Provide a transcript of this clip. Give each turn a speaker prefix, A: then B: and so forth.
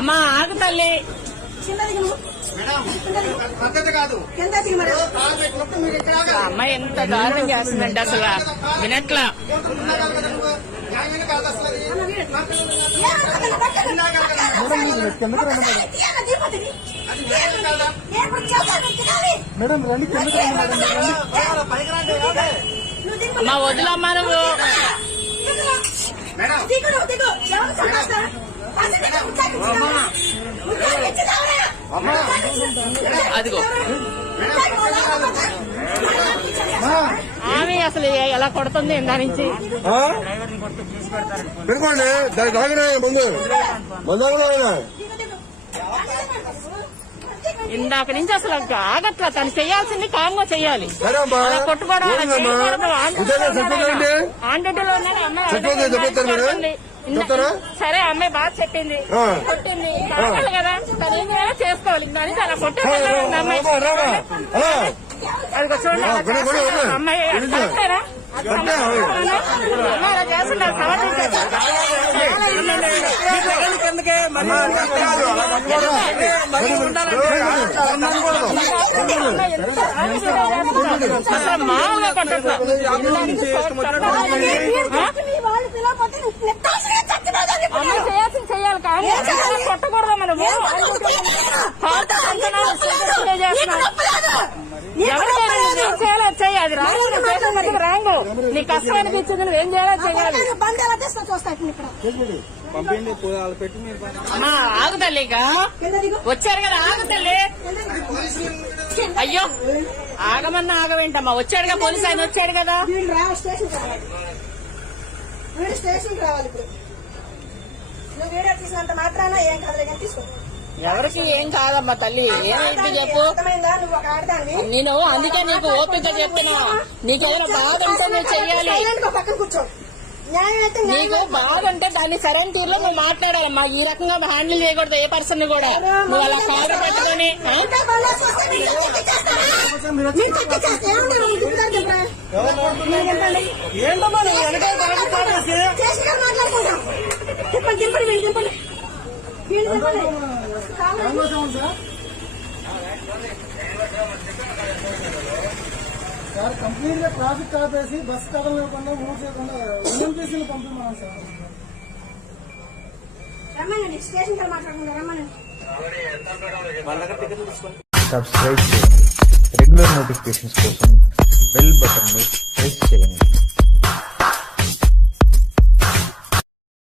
A: అమ్మా ఆగు తల్లి. అమ్మాయి ఎంత దారుణం చేస్తుందంటే అసలు. వినట్లా.
B: మేడం రండి
A: అమ్మా వదిలమ్మా నువ్వు.
C: మేడం.
A: అదిగో ఆమె అసలు ఎలా కొడుతుంది దాని నుంచి?
B: పెట్టుకోండి. దాని తాగినా ముందు.
A: ఇందాక నుంచి అసలు ఆగట్లా. తను చేయాల్సింది కామ్గా చేయాలి. కొట్టుకోవడం ఆన్ డ్యూటీలో ఉన్నాడు, అమ్మాయి. సరే అమ్మాయి బాగా చెప్పింది. కొట్టింది. కావాలి కదా? చేయాలో చేసుకోవాలి. దాని అలా. కొట్టే అమ్మాయి చూడండి అది. కరెక్టేనా? అమ్మాయి చేస్తున్నారు సమర్థించారు అసలు మామూలుగా అమ్మాయి చేయాల్సింది చేయాలి కానీ కొట్టకూడదు మనము చేయాలో రాంగ్. రాంగ్ నీ కష్టం అనిపించింది నువ్వేం చేయాలో అది చెయ్యాలి
D: బండి ఎలా తీస్తా చూస్తా ఇక్కడ?
A: అమ్మా ఆగు తల్లి ఇక.
D: కింద దిగు.
A: వచ్చారు కదా ఆగు తల్లి. అయ్యో ఆగమన్నా ఆగవేంటమ్మా? వచ్చాడుగా పోలీసు ఆయన వచ్చాడు కదా.
D: రా స్టేషన్ రావాలి ఇప్పుడు. నువ్వు వీడియో తీసినంత మాత్రాన ఏం కాదులే కానీ తీసుకో.
A: ఎవరికి ఏం కాదమ్మా తల్లి? ఏమైంది చెప్పు.
D: నువ్వు
A: నేను అందుకే నీకు ఓపిక చెప్తున్నా నీకేమైనా బాధ ఉంటే నువ్వు చెయ్యాలి.
D: పక్కన కూర్చో.
A: నీకు బాధ ఉంటే దాన్ని సరైన తీరులో నువ్వు మాట్లాడాలమ్మా ఈ రకంగా హ్యాండిల్ చేయకూడదు ఏ పర్సన్ కూడా. నువ్వు అలా కాదు పెట్టుకొని
D: వేసుకొస్తే మీరు తగ్గించేస్తారా?
B: సార్ కంప్లీట్గా ట్రాఫిక్ ఆపేసి బస్ కదలకుండా మూవ్ చేయకుండా ఎన్ఎంపీసీని పంపిమన్నాం సార్.
D: రమ్మనండి స్టేషన్ గారు మాట్లాడుకుంటారు రమ్మనండి.
E: సబ్స్క్రైబ్ చేయండి. రెగ్యులర్ నోటిఫికేషన్స్ కోసం బెల్ బటన్ని